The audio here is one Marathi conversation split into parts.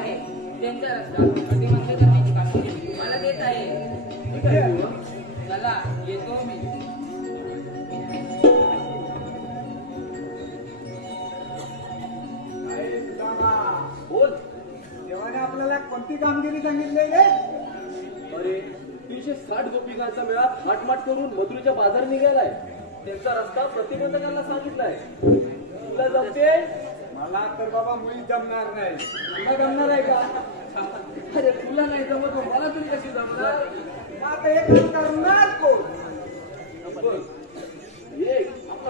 आहे त्यांचा रस्ता अतिमंत करण्याची कामगिरी मला देत आहे. चला येतो मी. बोल, देवाने आपल्याला कोणती कामगिरी सांगितलेली आहे? अरे 360 गोपिकांचा मेळा थाटमाट करून मथुरेच्या बाजार निघालाय. त्यांचा रस्ता प्रतिबंधकांना सांगितलाय. तुला जमते? मला तर बाबा मुळी जमणार नाही. तुला जमणार आहे का? अरे तुला नाही जमत मला तरी कशी जमणार? आता एक काम करणार कोण? आपला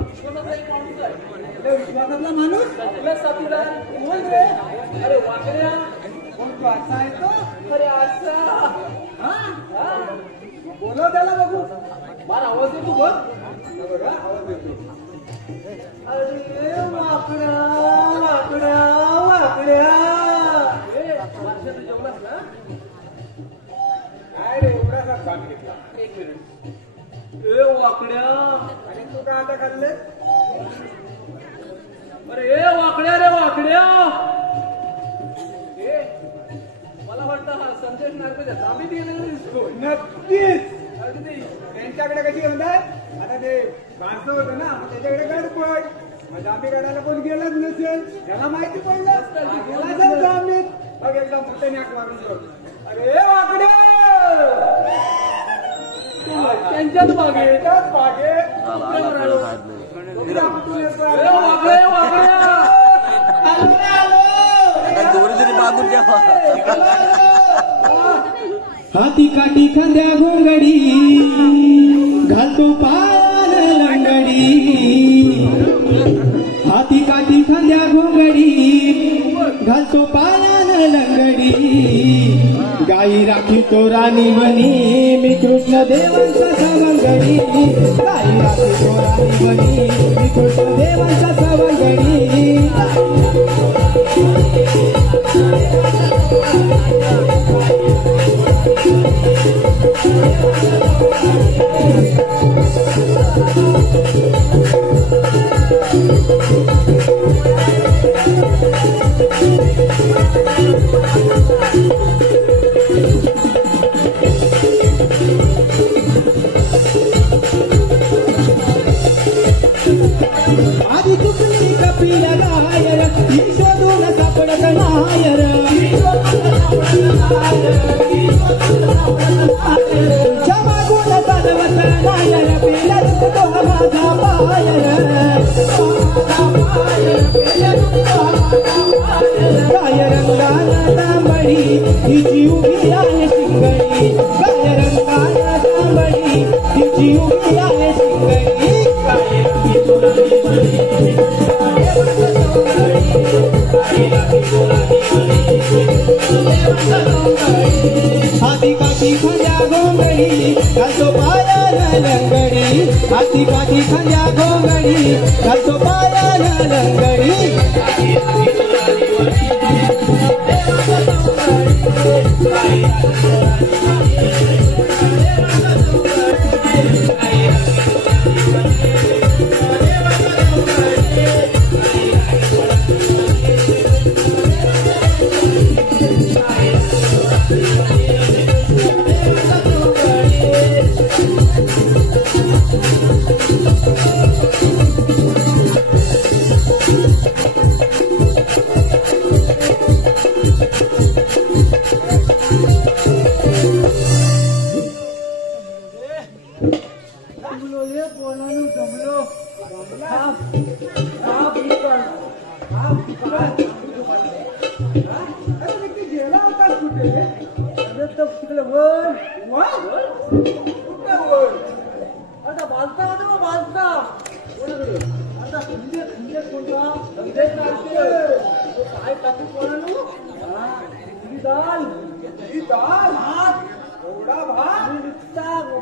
विश्वासाचा एक माणूस आहे. आपल्या विश्वासातला माणूस आपल्या साथीदार कोण रे? अरे वाकड्या. कोण तू? असा आहे तो? अरे असा बोलव त्याला बघू. मला आवाज येतो बघ. बघा आवाज येतो. अरे वाकड्या वाकड्या वाकड्या. जेवलास ना? काय रे एवढासा भाग घेतला? एक मिनिट. ए वाकड्या. आणि तू काय आता खाल्ले? अरे ए वाकड्या रे वाकड्या. मला वाटतं हा संदेश नारपेच्या जामीत गेलेला दिसतो. नक्कीच. अगदी त्यांच्याकडे कशी म्हणतात? आता ते माणसं होतं ना, त्याच्याकडे गडपड. मग जांभी काढायला कोण गेलंच नसेल. त्याला माहिती पडलं गेला जर जांभीत. मग एकदा मोठ्याने हाक मारून ठेव. अरे वाकड्या. त्यांच्याच मागे त्याच मागे वाकड्या वाकड्या. हाती काठी खांद्या घोंगडी घालतो पायान लंगडी. हाती काठी खांद्या घोंगडी घालतो पायान लंगडी. गाई राखी तो राणी बनी मी कृष्ण देवांचा सवंगडी. गाई राखी तो राणी बनी मी कृष्ण देवांचा सवंगडी. आधी चुकली कपिला गायर शोधून सापडत नायर. जमागुण चालवत नायर पिला तो माझा पायर. गाय रंगाला तांबडी हिची उभी आहे शिंगडी. गाय रंगाला तांबडी हिची उभी आहे शिंगडी. हाती काठी खांद्या घोंगडी घालतो पायाला लंगडी. हाती काठी खांद्या घोंगडी घालतो पायाला लंगडी.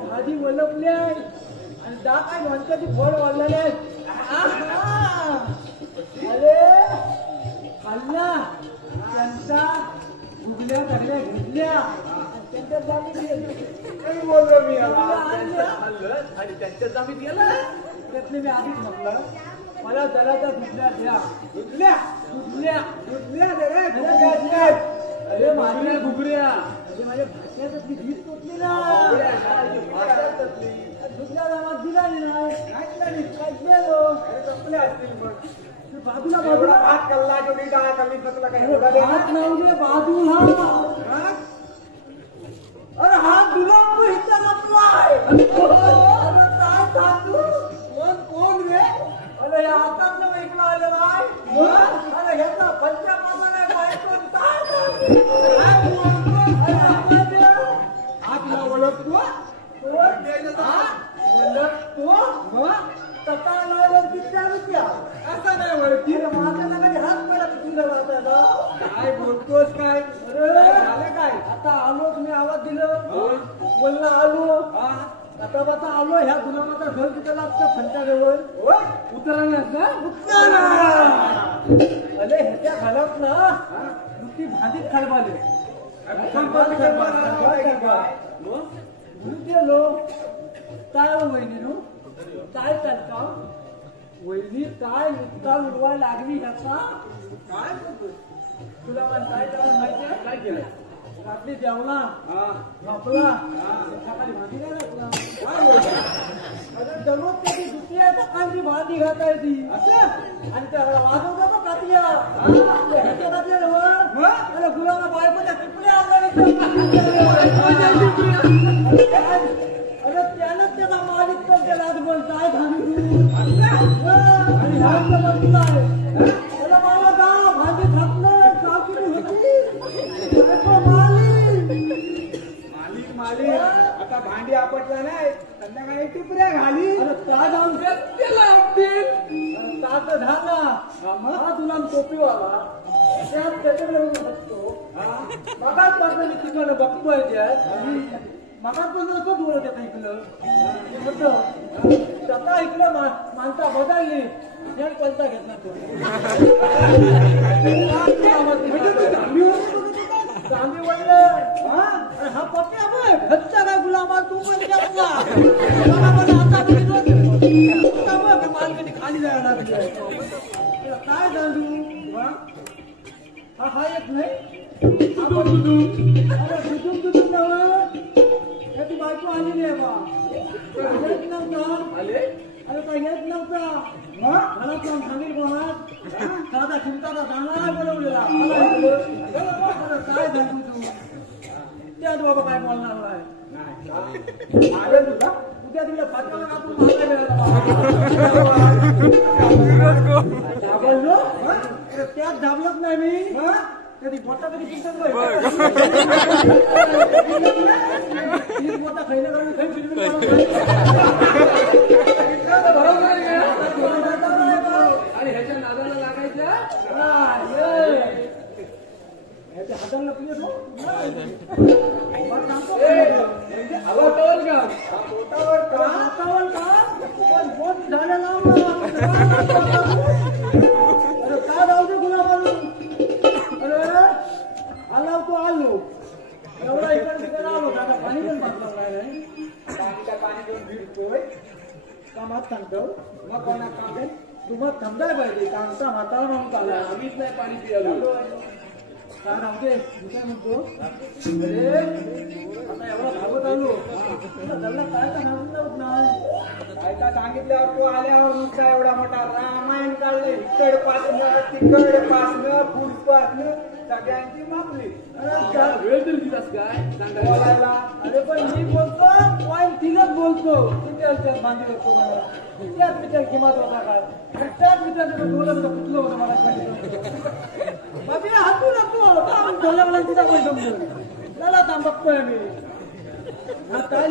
भाजी वलपल्या आणि दा काय म्हणतात फळ वाढलेले. अरे खाल्ला त्यांचा गुगल्या सगळ्या घेतल्या त्यांच्या जामीत काही बोललो मी खाल्लं आणि त्यांच्या जामीत गेला. त्यातले मी आधीच म्हटलं मला जरा त्या दुधल्या द्या. दुधल्या दुधल्या दुधल्या दे रे. घुगऱ्या घुगऱ्या माझ्या भाषणातली जीत पोचली ना भाषातली. दुसऱ्या गावात दिला नाही नाही काय गेलो अरे कसले असतील मग बाजूला एवढा बाजूला भात कल्ला जेवढी डाळ कल्ली तर तुला काय एवढा दे हात लावले बाजूला हा? अरे हा गुलाब इथं लपलाय अरे काय सांगू कोण रे अरे या हातात ऐकला आले बाय अरे ह्याचा पंचापासाने बायको हात न ओळखतो असं नाही ओळखी काय बोलतोस काय झालं काय आता आलो तुम्ही आवाज दिलं बोलणं आलो आता आता आलो ह्या गुलामाचा घर तिथं लागतं फंटाजवळ उतरणार ना उतरा अरे ह्याच्या घालत ना ती भांडीत खलबाले गेलो काय वहिनी नो काय करता वहिनी काय नुकता उडवाय लागली ह्याचा काय तुला काय करायला माहितीये काय केलं रात्री जेवला हा झोपला सकाळी भांडी नाही घातला काय बोलतो अरे जमत त्याची दुसरी आहे कांदी भांडी घातायची असं आणि त्याला वाजवता ना कातिया ह्याच्या कातिया अरे गुलाला बायकोच्या टिपल्या अरे त्यानंच त्याचा मालिक पण त्याला आजबल काय झाली आणि ह्याचं बसला आहे त्याला बाबा का भांडी थापलं सावकिरी होती बायको मालिक मालिक आता भांडी आपटला नाही संध्याकाळी टिपऱ्या घाली अरे ताज अरे ताज झाला हा तुला टोपीवाला त्यात त्याच्याकडे बघतो मगाच पासून मी तिकडं बघतोय त्यात मगाच पासून असं बोलत येतं इकडं म्हटलं आता इकडं माणसा बदलली जण पलटा घेतला तो चांदी म्हणलं हा पप्प्या बघ घरचा काय गुलामा तू पण आता मालकनी खाली जायला लागली काय जाणू हा येत नाही अरे दुधून ती बायको आलेली आहे बा येत नव्हता अरे काय येत नव्हता मला पण सांगेल कोणात साधा चिंताचा जाणार बोलवलेला काय सांगू तू त्यात बाबा काय बोलणार नाही मागे तुला उद्या तिला फाटकाला कापून बोललो त्यात धाबलत नाही मी कधी मोठा कधी चिंतन मोठा खैल करून खाई आणि ह्याच्या नादाला लागायच्या ह्याच्या हाताला लपली आवडतावर का हातावर का पण बोट झालेला अरे काय राहू दे गुलाबालू अरे आला तो आलो एवढा इकडे तिकडे आलो दादा पाणी पण मागला नाही पाणी घेऊन भिडतोय कामात सांगतो मग कोणा काम तुम्हाला थांबताय पाहिजे कामचा म्हातारा म्हणून आला आम्हीच नाही पाणी पियालो काय राहते मी काय म्हणतो अरे आता एवढा भागवत आलो त्याला काय तर नावून जाऊत नाही काय का सांगितल्यावर तू आल्यावर नुसता एवढा मोठा रामायण काढलं इकड पासणं तिकड पासणं पुढपासणं सगळ्यांची मागली वेळ तरी दिलास काय सांगा बोलायला अरे पण मी बोलतो पॉईंट तिलाच बोलतो त्याच्यात बांधली होतो मला त्याच विचार किंमत होता काय त्याच विचार बोलत कुठलं होतं मला बाबी हातू लागतो ढोल्याला तिचा पण समजून त्याला बघतोय मी हा काय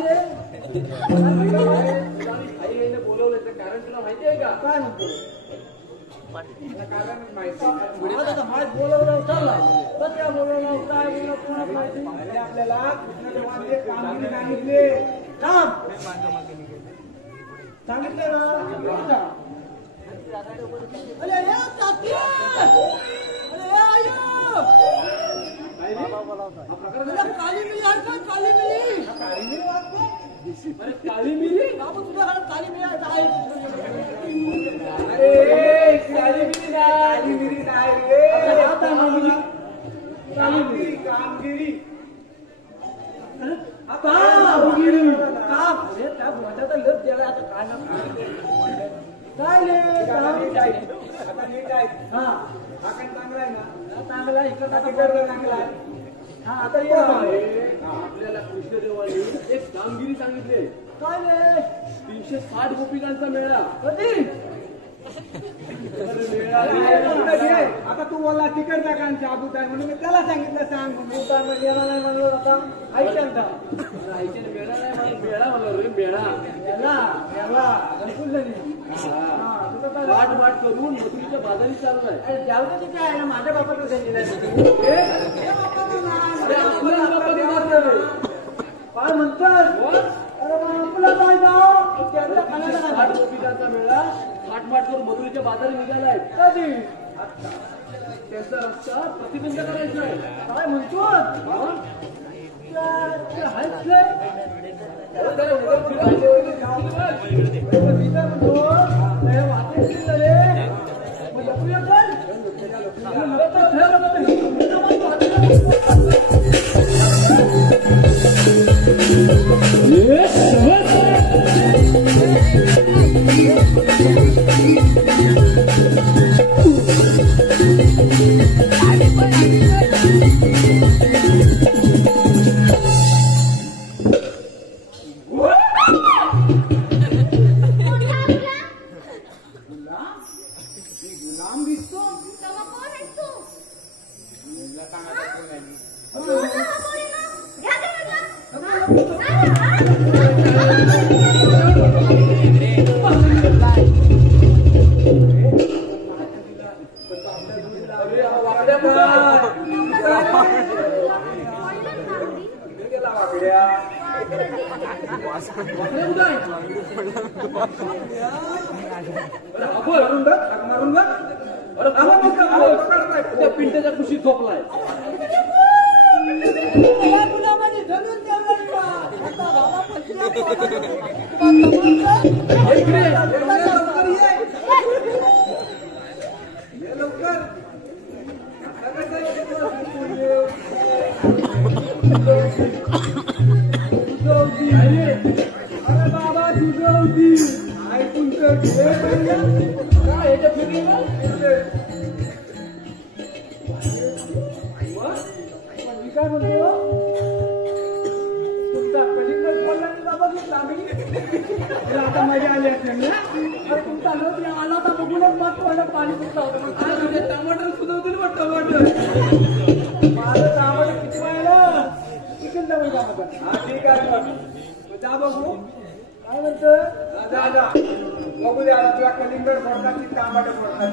आईने बोलवल्याचं कारण तुला माहिती आहे का काय म्हणतो कारण माहिती आता माहीत बोलवलं चालला तर त्या बोलवलं काय बोलवलं कोणाला माहिती आणि आपल्याला कृष्णदेवाने कामगिरी सांगितले काम सांगितले ना अरे या तात्या अरे या आयो काली मिरी आठवण काली मिरी काळी वाटतो अरे काळी मिरी बाबू तुझ्या घरात काली मिरी आहे अरे काळी मिरी नाही रे आता कामगिरी कामगिरी काय रे आता नीट आहे हा हा काय चांगला आहे ना चांगला इकडचा तिकडचा चांगला आहे हा आता ये आपल्याला कृष्णदेवाने एक कामगिरी सांगितली. काय रे 360 गोपिकांचा मेळा. कधी आता तू बोला तिकडचा कान शाबूत आहे म्हणून मी त्याला सांगितलं सांग तू काय म्हणजे येणार नाही म्हणलं आता ऐकता राहायचे मेळा नाही म्हणून मेळा म्हणलो रे मेळा. याला बिलकुल नाही वाट वाट करून मथुरीच्या बाजारी चालू आहे. जाऊ तिथे आहे ना माझ्या बापाचं सांगितलं काय म्हणतात अरे आपला काय जाऊ त्यांच्या खाण्याला काय 360 गोपिकांचा मेळा थाटमाट करून मथुरीच्या बाजारी निघालाय. कधी त्यांचा रस्ता प्रतिबंध करायचा आहे. काय म्हणतो मारून बघ त्या पिंट्याच्या कुशीत झोपलाय. लवकर अरे बाबा तुझवती ऐकून तर घे काय याच्या फिरी मी काय म्हणतो तुमचा कलिंगड बोलला की बाबा घेतला आम्ही आता मजा आली असेल ना अरे तुमचा लोक आला तर बघूनच मग तोंडात पाणी सुटलं होतं काय म्हणजे टमाटर सुद्धा बा टमाटर. माझं टमाटर किती व्हायला चिकन जवळ जाणार हा ठीक आहे मग जा बघू काय म्हणतो जा जा बघू द्या आता तुला कलिंगड फोडतात की टमाटर फोडतात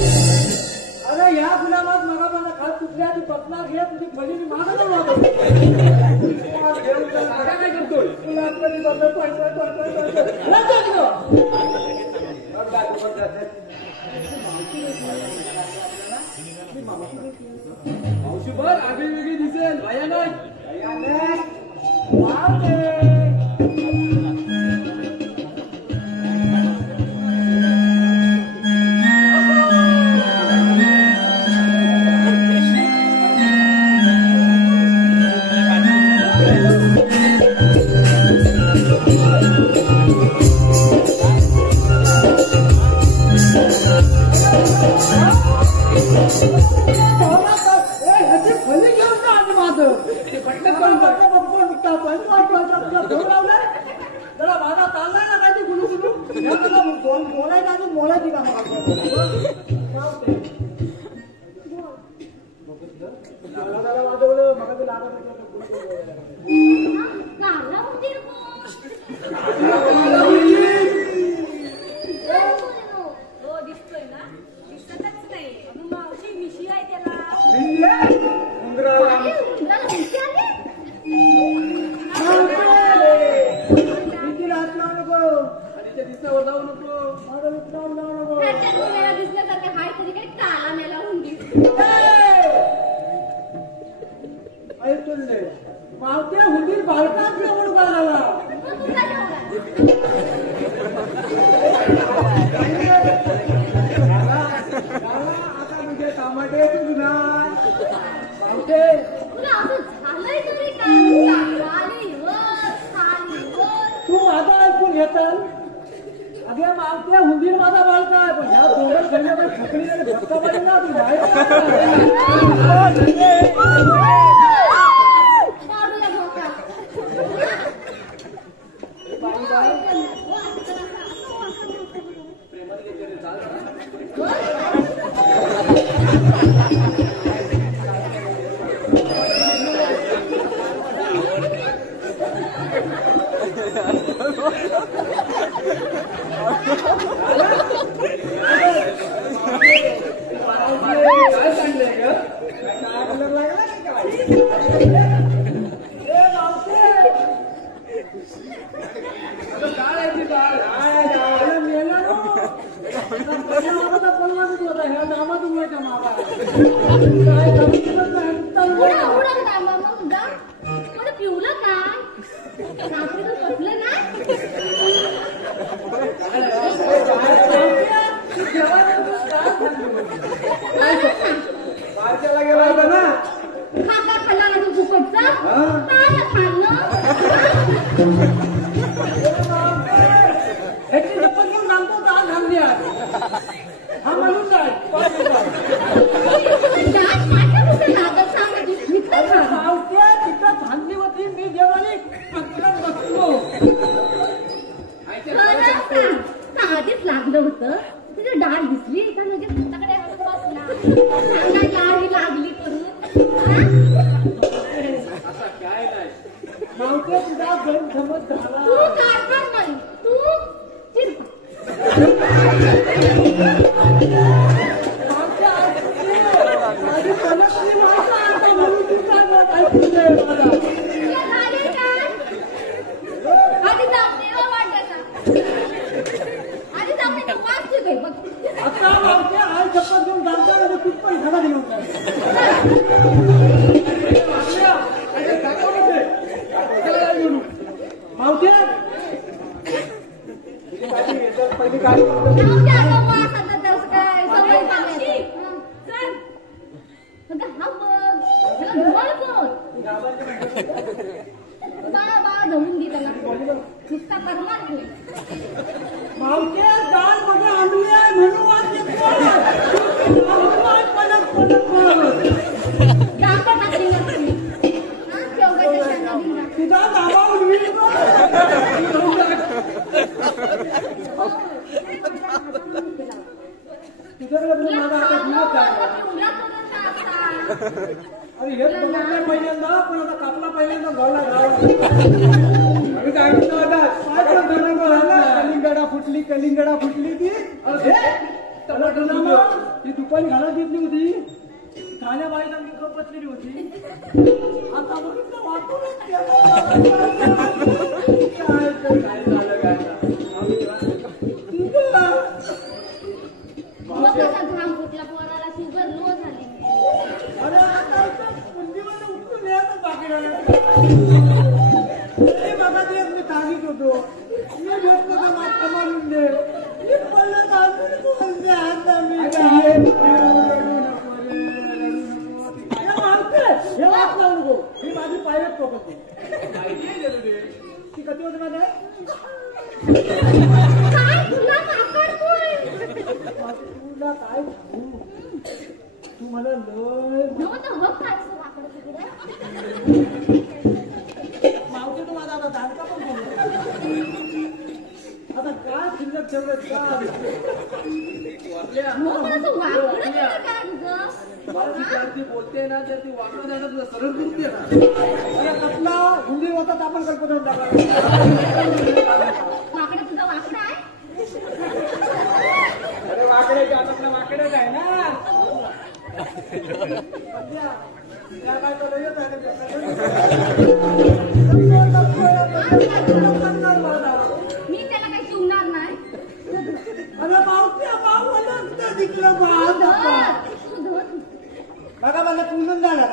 अरे या गुलाबात मगापासून खात कुठल्या ती पत्ना घे तुझी फळी मी मागं लावतो काय करतोय. गुलाब कधी बघतो पळतोय मावशी बघ आगळी वेगळी दिसेल भयानक. जरा माझा चाललाय ना काय ते गुलू गुलू बोलायचं अजून बोलायची का वाजवलं मग ते लागत दिसतोय ना दिसतच नाही आहे त्याला? निघले उंदराला. काय उंदराला भीती आली? भीतीला हात लावू नको. आधीच्या दिसण्यावर जाऊ नको. माझा मित्रावर जाऊ नको. ह्याच्या डोळ्याला दिसण्यासारखे हाय तरी काही काला मेला हुंडी. ऐकून दे. मावत्या हुंदीर बालकाच म्हणून करायला. मग तू काय ठेवला? आता म्हणजे टमाटे तुझा मावते तुला असं झालंय तरी काय? तू माझा ऐकून घेताल. अगे मावत्या हुंदीर माझा बालका आहे पण ह्या दोघं खेळण्यावर ठकली आणि धक्का पडेल ना तू माहिती काय सांगलंय ग? लागला की काय? काय आहे ती डाळ? पिवलं काय? रात्री तू बसलं ना? बारक्याला गेला होता ना. खाल्ला खाल्ला ना तू फुकटचा? काय खाल्लं? ह्याची चप्पल घेऊन सांगतो का थांबली आज हा म्हणून काय डाळ माझ्या कुठे लागत सांग आधी. मित्र खा. पावत्या तिथं थांबली होती मी जेवणी पटकन बसलो. खरं सांग. आधीच लागलं होतं. तुझी डाळ दिसली का म्हणजे हाताकडे हात बसला. सांगायला ही लागली करून. आता काय नाही. मावते तुझा गैरसमज झाला. तू कारभार नाही. तू चिरका. मावत्या माझी पलकली मावता आता म्हणून तुझा ऐकून दे मला. तुला झाले काय? आधी जाऊन देवा वाटायचा. आधी जाऊन दे वाचते काही बघ. आता मावत्या आज चप्पल घेऊन जामता तू पण घरा घेऊन जा. मावत्या पहिली काय आमच्या आता वास आता त्याचं काय सवय झाली. चल. अगं हा बघ. त्याला धुवाळ बघ. बाळा बाळा धुवून दे त्याला. नुसता करमार घे. मावत्या दाल मध्ये आणली आहे म्हणून वाट येतो. पलक दाखव टाकली नसती. हा, शेवगाच्या शेंगा बिंगा. तुझा दाबा उडवील का? तुझ्याकडे बघून माझा आता जीवच लागला. अरे हेच बघत नाही पहिल्यांदा पण आता कापला पहिल्यांदा गळला घाला. आम्ही सांगितलं होता. काय करतो ना गं? कलिंगडा फुटली ती. अरे टमाटर ती दुपारी घालत घेतली होती. ठाण्या बाईला मी गप बसलेली होती. आता बघितलं वाटूनच गेलं. काय झालं काय घाम फुटला पोराला शुगर लो झाली. अरे आता बुद्धीमध्ये उठून यायचं बाकी राहिलं. अरे बाबा ते मी तागीत होतो. मी भेटतो का माता मारून दे. मी पडलं घालून बोलते आता मी काय. हे वाट लावू नको. ही माझी प्रायव्हेट प्रॉपर्टी. ती कधी होते माझ्या काय तुला काकडतोय? तुला काय सांगू तू मला लय नव्हतं हक खायचं वाकडं तिकडं. मावते तू माझा आता दांडका पण बोलतो. आता काय शिल्लक ठेवलं का मग पण असं वाकडं केलं काय तुझं? बाकी ती बोलते ना तर ती वाकडं जायचं तुला सरळ बोलते ना. अरे कसला हुंदी होता तर आपण कल्पना टाका. वाकडं तुझा वाकडं आहे? अरे वाकड्याच्या हातातला वाकड्याच आहे ना. त्या काय तुला येत आहे मी त्याला काही शिवणार नाही. अरे पावत्या पावला दिसलं तू धर. बघा मला पुरून जाणार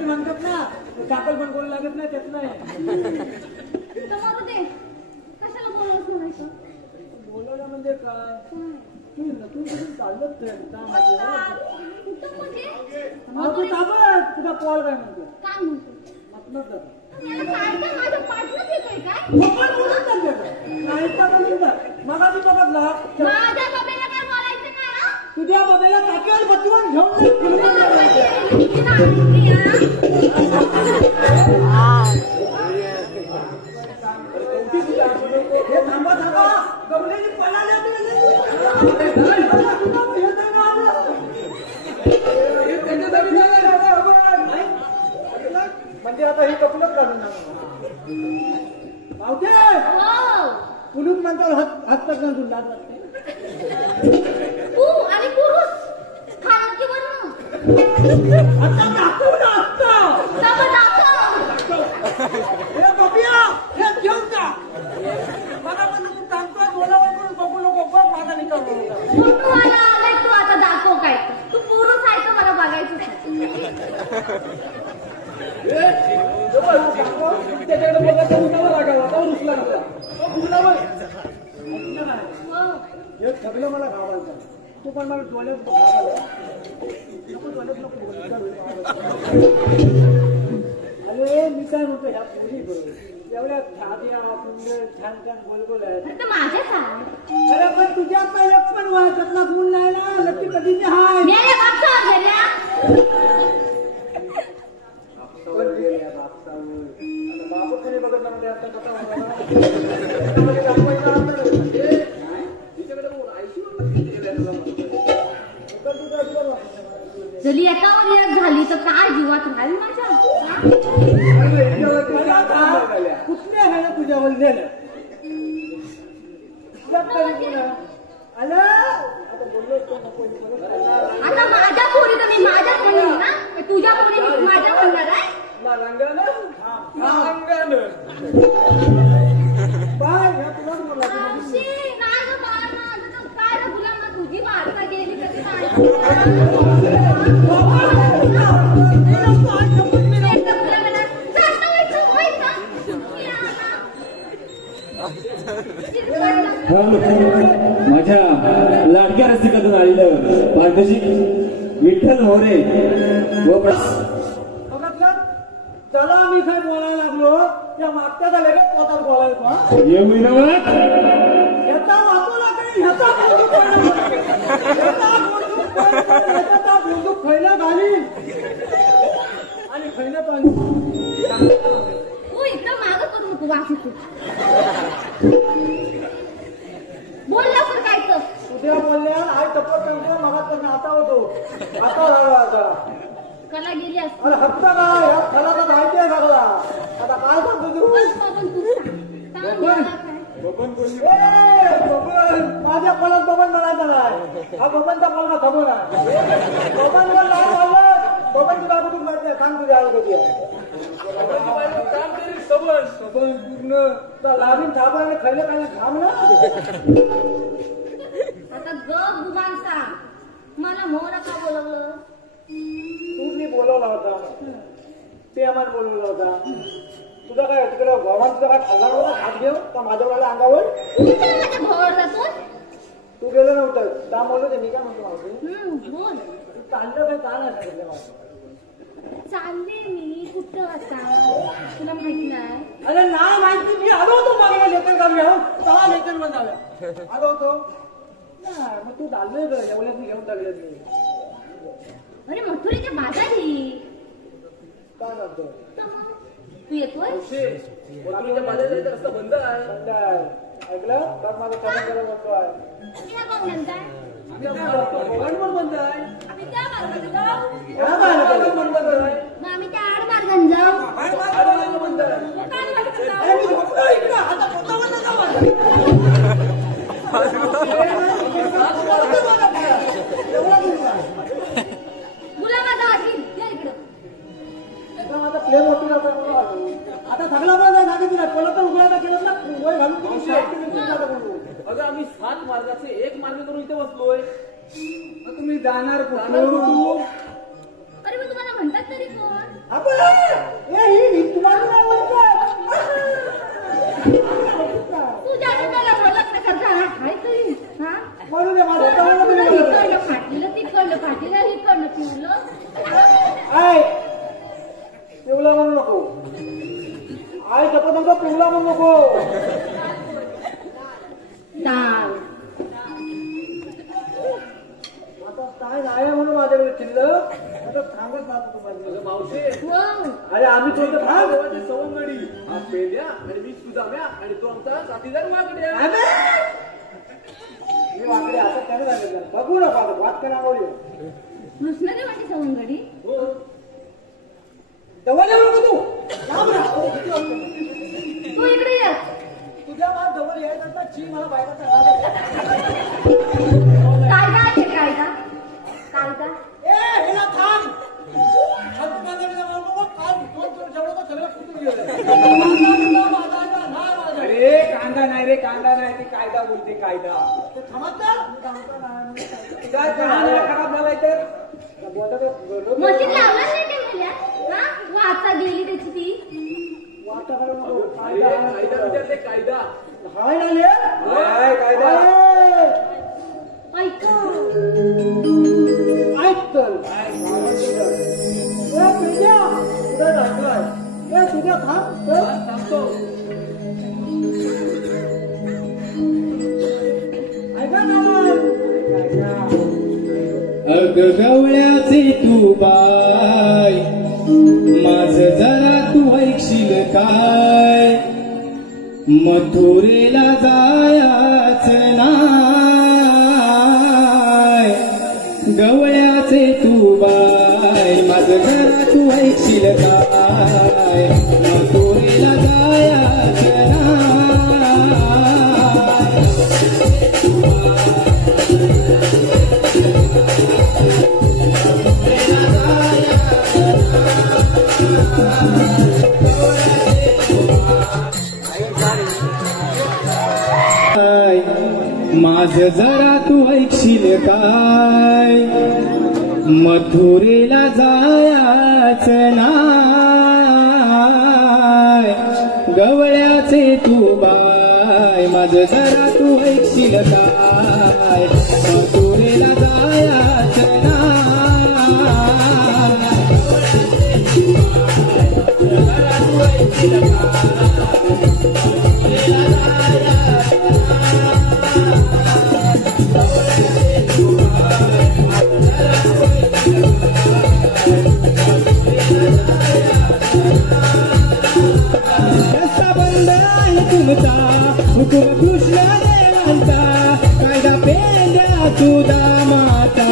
म्हणतात ना काकल पण बोलू लागत नाही त्यात नाही तर मरू दे. कशाला बोलवस म्हणायचं? बोलवलं म्हणजे काय तू चालत कुठं म्हणजे? तुझा पॉल काय म्हणतो काय म्हणतो? मतलब याला सारखं माझं पाठवून देतोय काय? मगाशी बघितला माझ्या बाबेला काय बोलायचं नाही हा? तुझ्या बाबेला टाकीवर बसवून घेऊन हे थांबा थांबा गवलेली पळाल्या म्हणजे आता हे कपलच काढून मावते पुलूक म्हणतात हात पकडून तुला तू आणि पुरुष खाणार की वर्ण? आता दाखवू ना आता सगळं दाखव. हे बघूया हे घेऊन जा मला पण तू सांगतोय बोलावं म्हणून बघू नको बघ माझा निकाल फोटो आला आलाय तू आता दाखव काय. तू पुरुष आहे तर मला बघायचं नाही. त्याच्याकडे बघायचं उठावं लागावं आता रुसला नका हो. हे सगळं मला घावायचं तू पण मला डोळ्यात घावायला नको डोळ्यात नको अरे मी काय म्हणतो ह्या पोरी एवढ्या छात्या सुंदर छान छान गोलगोल आहेत अरे तर माझ्याच आहे. अरे पण तुझ्यात नाही एक पण त्यातला गुण नाही ना लक्ष्मी कधीची हाय मेरे बापचा गेल्या. बाबूकडे बघत म्हणजे आता कसा जरी एका वयात झाली तर काय जीवात राहील माझ्या? कुठले आहे ना तुझ्यावर नेलं आता माझ्या पोरी तर मी माझ्याच म्हणून ना तुझ्या पोरी माझ्या म्हणणार आहे. मावशी, नाही गं बाळ, माझं तर काय रे गुलाम, तुझी वार्ता गेली कधी माझ्या लाडक्या रसिकातून आलेलं पारदर्शी विठ्ठल मोरे व चला मी काय बोलायला लागलो त्या मागच्याचा लगेच पोटात बोलायचो ह्याचा वाचवला काही ह्याचा बंदूक खैला घालीन आणि खैल्यात आली तू इथं मागं करू नको वाचू बोल लवकर काय तर उद्या बोलल्या आई टप्पत मगात आता होतो आता झाला आता कला गेली असते. अरे हप्ता काय ह्या फलाचा माहिती आहे सगळा आता काय सांगतो तू बबन तू सांग माझ्या फलात बबन म्हणायचा नाही हा बबनचा फलका खबर आहे बबन वर लाव बोललं बबनची बाबू तू माहिती सांग तुझ्या आई कधी सबन पूर्ण लावीन थांबा खैलं काय थांब ना आता गप गुमान सांग मला मोरा का बोलवलं? तू मी बोलवला होता ते आम्हाला बोलवला होता तुझा काय तिकडे भावांचा काय खाल्ला नव्हता हात घेऊन का माझ्या वेळेला अंगावर माझ्या भावावर जातो. तू गेलं नव्हतं त्या बोललो ते मी काय म्हणतो मावशी बोल तू चाललं काय का नाही सांगितलं मला चालले मी कुठं आता तुला माहिती नाही. अरे नाही माहिती मी आलो होतो मागे लेखन काम घेऊन तेव्हा लेखन पण झालं आलो होतो नाही मग तू चाललोय ग एवढ्यात मी घेऊन टाकले अरे मथुरेच्या बाजारी काय करतो तू येतोय? बंद आहे ऐकलं बघ माझं काम करायला बसतो आहे ह्या पाहुण्यांचा बंद आहे आम्ही त्या मार्गाने जाऊ. बंद आहे मग आम्ही त्या आड मार्गाने जाऊ. बंद आहे काय मार्गाने जाऊ? अरे मी झोपलो इकडं आता पोटावर जाऊ सर्वे करून इथे बसलोय. मग तुम्ही जाणार जाणार कुठून? कुठून? अरे मग तुम्हाला म्हणतात तरी कोण? आपण ही तुम्हाला नाही आवडत. तुझ्या मुलाला लग्न करताना काय तरी हा म्हणून माझ्या तोंडाला तुम्ही बोलत आहे. इकडलं फाटलं तिकडलं फाटलं इकडलं पिवलं आय पिवला म्हणू नको. आय शपथ म्हणतो पिवला म्हणू नको. डाळ आता काय नाही म्हणून माझ्याकडे चिल्लर आता सांगत राहतो तुम्हाला. अगं मावशी, मग अरे आम्ही तुझं थांब. देवाची सवंगडी. हा पेल्या आणि मी सुदाम्या आणि तो आमचा साथीदार मागड्या. मी वाकडे आता त्याने झाले बघू नका वाद करा आवडली. कृष्णदेवाची सवंगडी हो. जवळ येऊ नको तू. लांब राहा. तू इकडे ये. तुझ्या मला जवळ यायचं ना ची मला बाहेर कायदा आहे कायदा कायदा हेला थांब. थांब माझ्याकडे जाऊ नको. काल दोन जेवढं तर सगळं फुटून गेलं. अरे कांदा नाही रे, कांदा नाही. ती कायदा बोलते, कायदा. थांबत ना. तुझा कांदा खराब झालाय तर मशीन लावलं नाही ठेवलेल्या हा वाचा गेली त्याची ती वाटा करू नको. अरे कायदा विचारते कायदा. हाय ना ले. काय कायदा? ऐका ऐक तर. तुझ्या तुझ्या दाखवाय तुझ्या थांब. आज थांबतो. ऐका ना. अग गवळ्याचे तू बाय माझ जरा तू ऐकशील काय मथुरेला जायाच नाय गवळ्याचे तू बाय माझ जरा तू ऐकशील काय मथुरेला जायाच नाय माझ जरा तू ऐकशील काय मथुरेला जायाच नाय गवळ्याचे तू बाय माझ जरा तू ऐकशील काय मथुरेला जायाच रस्ता बंद आहे तुमचा हुकुम कृष्ण देवांचा कायदा पेंड्या तुझा माता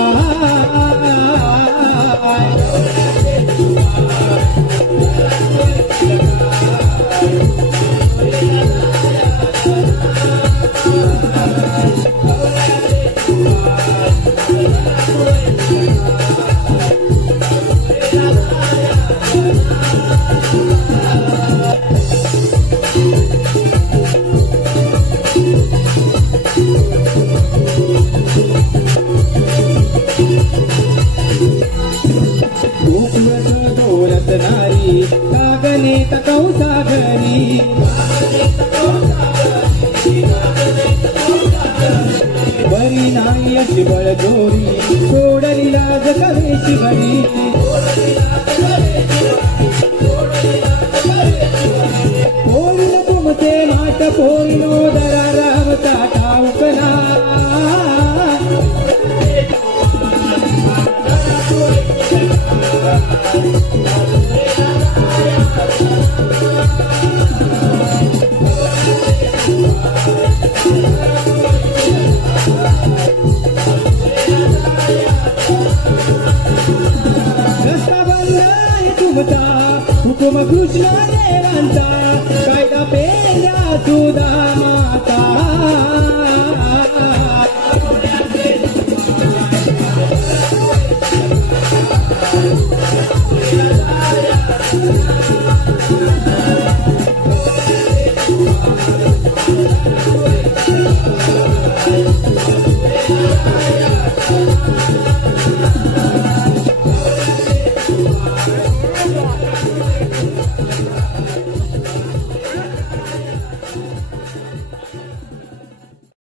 नारी कागने तकौसा घरी बरी नाही अशी बळगोरी सोडली लाज कवेशी घरी पोरीन तुमचे माट पोरीनो दरा रावता ठाऊकला रस्ता बंद आहे तुमचा हुकुम कृष्ण देवांचा कायदा पेंड्या तुझा माता